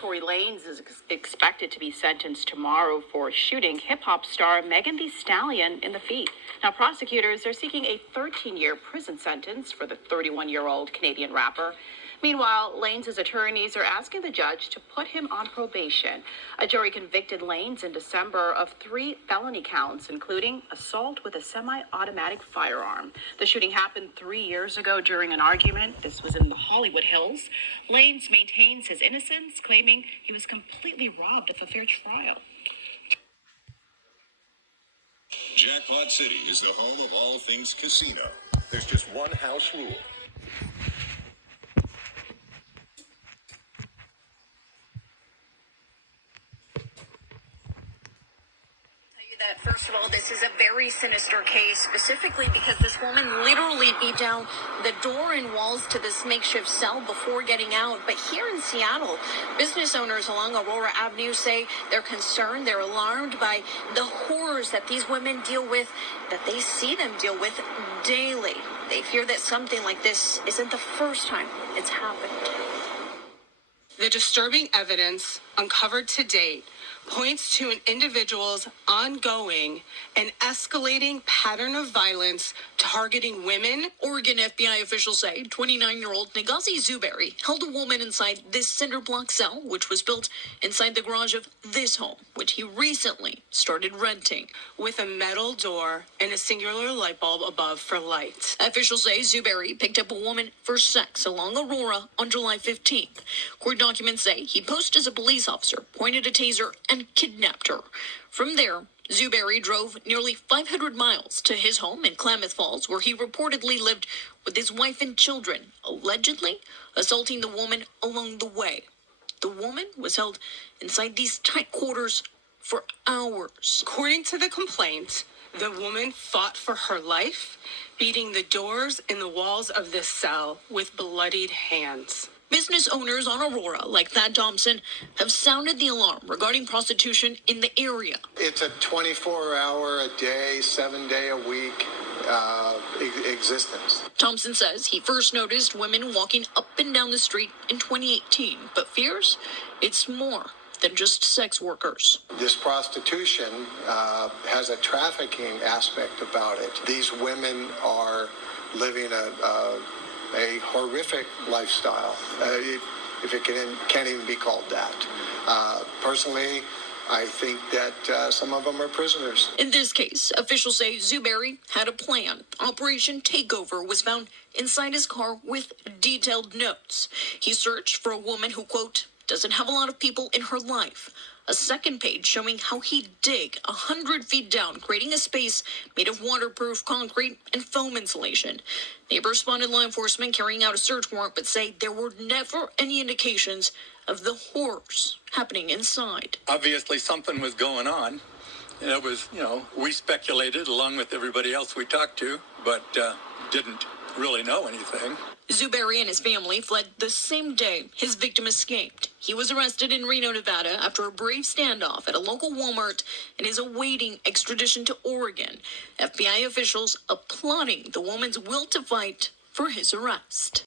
Tory Lanez is expected to be sentenced tomorrow for shooting hip-hop star Megan Thee Stallion in the feet. Now, prosecutors are seeking a 13-year prison sentence for the 31-year-old Canadian rapper. Meanwhile, Lanez's attorneys are asking the judge to put him on probation. A jury convicted Lanez in December of 3 felony counts, including assault with a semi-automatic firearm. The shooting happened 3 years ago during an argument. This was in the Hollywood Hills. Lanez maintains his innocence, claiming he was completely robbed of a fair trial. Jackpot City is the home of all things casino. There's just one house rule. That first of all, this is a very sinister case, specifically because this woman literally beat down the door and walls to this makeshift cell before getting out. But here in Seattle, business owners along Aurora Avenue say they're concerned, they're alarmed by the horrors that these women deal with, that they see them deal with daily. They fear that something like this isn't the first time it's happened. The disturbing evidence uncovered to date points to an individual's ongoing and escalating pattern of violence targeting women. Oregon FBI officials say 29-year-old Nagazi Zuberi held a woman inside this cinder block cell, which was built inside the garage of this home, which he recently started renting. With a metal door and a singular light bulb above for light. Officials say Zuberi picked up a woman for sex along Aurora on July 15th. Court documents say he posed as a police officer, pointed a taser, and kidnapped her. From there, Zuberi drove nearly 500 miles to his home in Klamath Falls, where he reportedly lived with his wife and children, allegedly assaulting the woman along the way. The woman was held inside these tight quarters for hours. According to the complaint, the woman fought for her life, beating the doors and the walls of the cell with bloodied hands. Business owners on Aurora, like Thad Thompson, have sounded the alarm regarding prostitution in the area. It's a 24-hour-a-day, 7-day-a-week existence. Thompson says he first noticed women walking up and down the street in 2018, but fears it's more than just sex workers. This prostitution has a trafficking aspect about it. These women are living a horrific lifestyle, if it can't even be called that. Personally, I think that some of them are prisoners. In this case, officials say Zuberi had a plan. Operation Takeover was found inside his car with detailed notes. He searched for a woman who, quote, doesn't have a lot of people in her life. A second page showing how he'd dig 100 feet down, creating a space made of waterproof concrete and foam insulation. Neighbors spotted law enforcement carrying out a search warrant, but say there were never any indications of the horrors happening inside. Obviously, something was going on. And it was, we speculated along with everybody else we talked to, but didn't really know anything. Zuberi and his family fled the same day his victim escaped. He was arrested in Reno, Nevada after a brief standoff at a local Walmart and is awaiting extradition to Oregon. FBI officials applauding the woman's will to fight for his arrest.